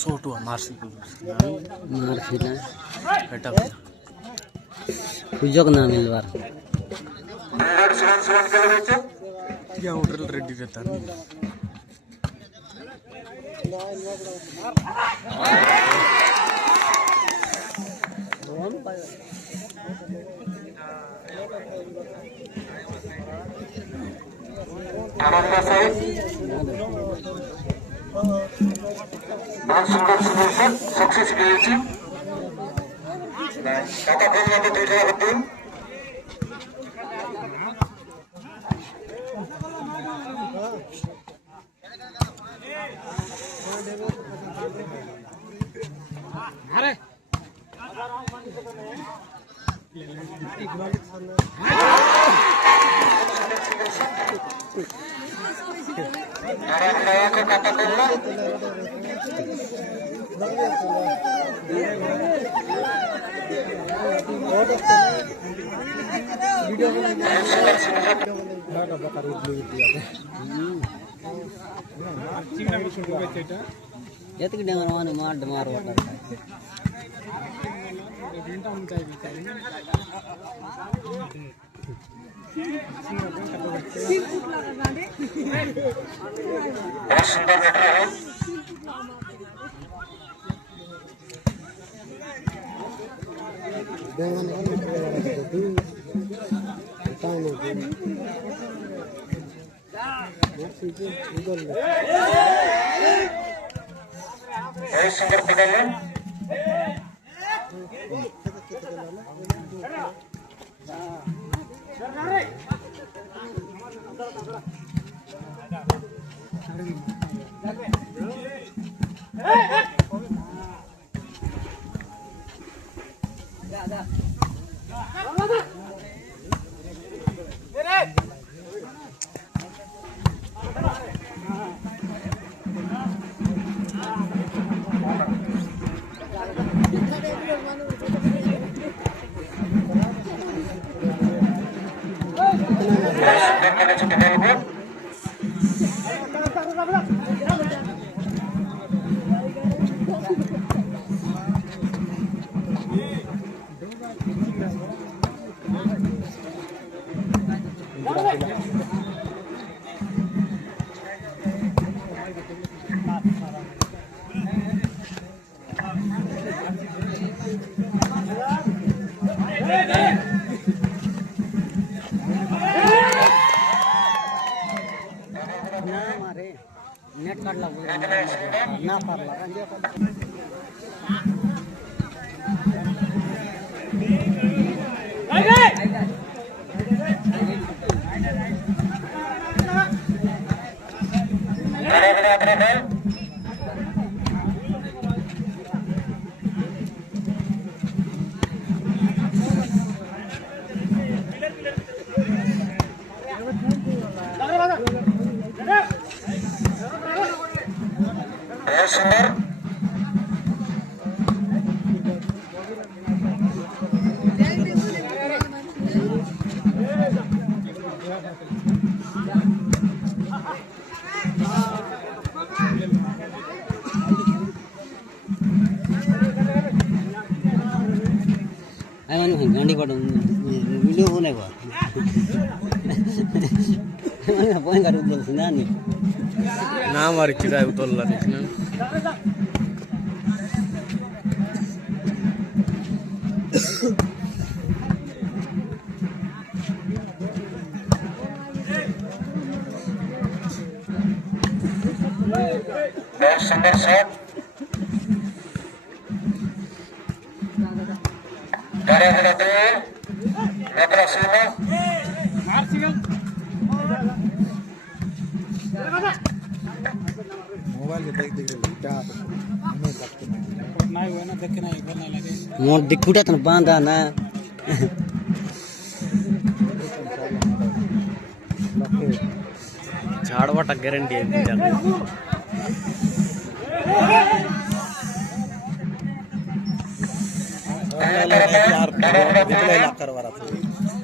SO2 Marcy मार्फिला सुजोग ना मिलवार क्या होटल रेडी रहता है success kata kuliah itu tidak betul. Kata kuliah. ఎత్తికి డెమరవాని మాట మారవతారు Singer pedalnya. नेट काट ला ना पारला Singer. Ayo nih ganti pada video boleh kok. Apa yang kado belum senani? Nah mari kita betul lah di sini. Singer set. Dari hati, lepas sini. मोर दिखुटा तन बांधा ना झाड़वाटा guarantee है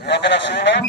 Madrasah Sunan.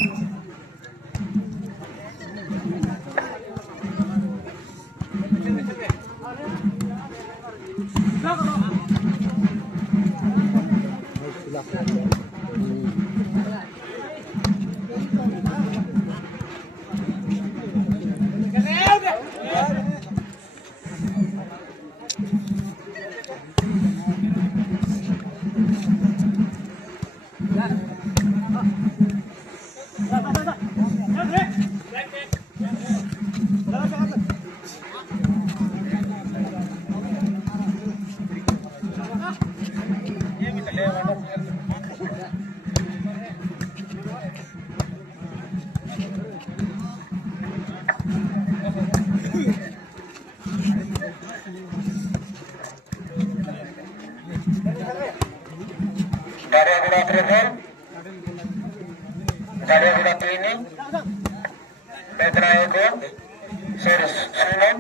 Dari Aguda Travel, dari Aguda Cleaning, Petra Ego, Sunan,